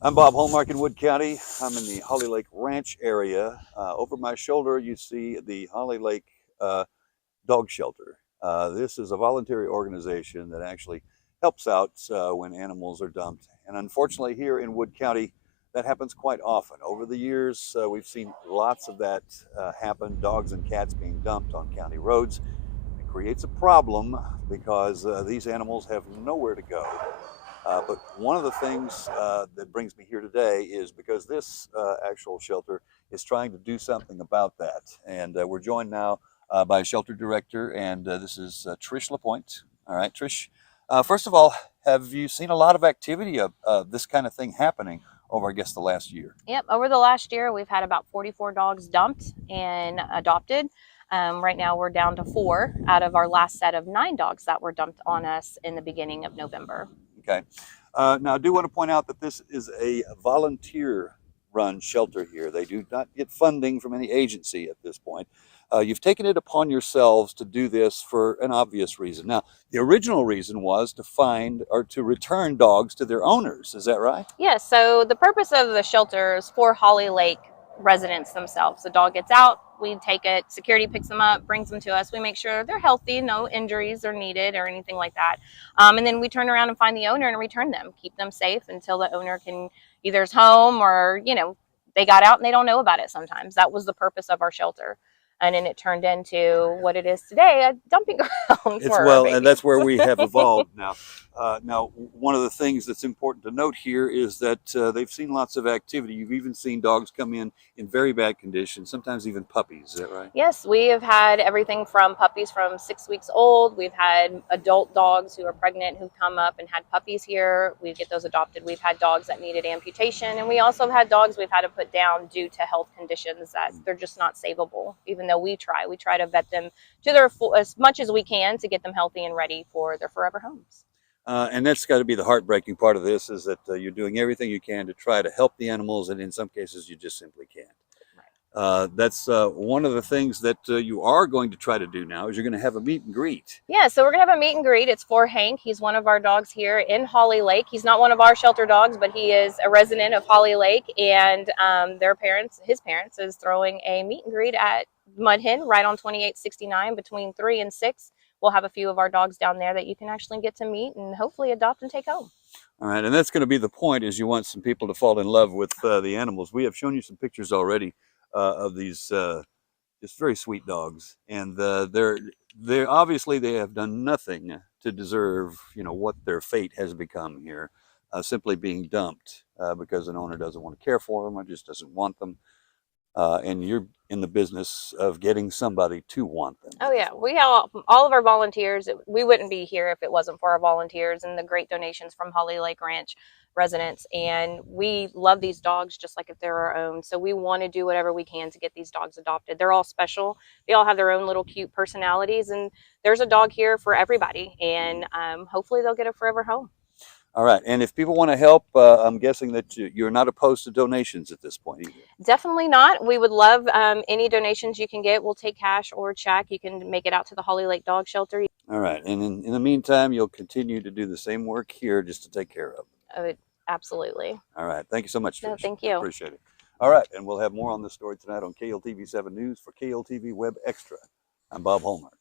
I'm Bob Hallmark in Wood County. I'm in the Holly Lake Ranch area. Over my shoulder, you see the Holly Lake uh, Dog Shelter. This is a voluntary organization that actually helps out when animals are dumped. And unfortunately, here in Wood County, that happens quite often. Over the years, we've seen lots of that happen, dogs and cats being dumped on county roads. It creates a problem because these animals have nowhere to go. But one of the things that brings me here today is because this actual shelter is trying to do something about that. And we're joined now by a shelter director, and this is Trish Lapointe. All right, Trish. First of all, have you seen a lot of activity of this kind of thing happening over, I guess, the last year? Yep, over the last year, we've had about 44 dogs dumped and adopted. Right now, we're down to 4 out of our last set of 9 dogs that were dumped on us in the beginning of November. Okay. Now, I do want to point out that this is a volunteer run shelter here. They do not get funding from any agency at this point. You've taken it upon yourselves to do this for an obvious reason. Now, the original reason was to find or to return dogs to their owners. Is that right? Yes, so the purpose of the shelter is for Holly Lake residents themselves. The dog gets out, we take it, security picks them up, brings them to us. We make sure they're healthy, no injuries are needed or anything like that. And then we turn around and find the owner and return them, keep them safe until the owner can either is home or, they got out and they don't know about it sometimes. That was the purpose of our shelter. And then it turned into what it is today, a dumping ground for our And babies. that's where we have evolved now. Now, one of the things that's important to note here is that they've seen lots of activity. You've even seen dogs come in very bad condition, sometimes even puppies. Is that right? Yes, we have had everything from puppies from 6 weeks old. We've had adult dogs who are pregnant who've come up and had puppies here. We get those adopted. We've had dogs that needed amputation, and we also have had dogs we've had to put down due to health conditions that they're just not savable. Even though we try to vet them to their full, as much as we can to get them healthy and ready for their forever homes. And that's got to be the heartbreaking part of this is that you're doing everything you can to try to help the animals, and in some cases, you just simply can't. That's one of the things that you are going to try to do now is you're going to have a meet and greet. Yeah, so we're going to have a meet and greet. It's for Hank. He's one of our dogs here in Holly Lake. He's not one of our shelter dogs, but he is a resident of Holly Lake, and his parents, is throwing a meet and greet at Mud Hen right on 2869 between 3 and 6. We'll have a few of our dogs down there that you can actually get to meet and hopefully adopt and take home. All right, and that's going to be the point is you want some people to fall in love with the animals. We have shown you some pictures already of these just very sweet dogs, and they're obviously they have done nothing to deserve what their fate has become here, simply being dumped because an owner doesn't want to care for them or just doesn't want them. And you're in the business of getting somebody to want them. Oh yeah, we have all of our volunteers. We wouldn't be here if it wasn't for our volunteers and the great donations from Holly Lake Ranch residents. And we love these dogs just like if they're our own. So we want to do whatever we can to get these dogs adopted. They're all special. They all have their own little cute personalities, and there's a dog here for everybody. And hopefully they'll get a forever home. All right, and if people want to help, I'm guessing that you're not opposed to donations at this point either. Definitely not. We would love any donations you can get. We'll take cash or check. You can make it out to the Holly Lake Dog Shelter. All right, and in the meantime, you'll continue to do the same work here just to take care of them. Absolutely. All right, thank you so much, Trish. No, thank you. Appreciate it. All right, and we'll have more on this story tonight on KLTV 7 News for KLTV Web Extra. I'm Bob Hallmark.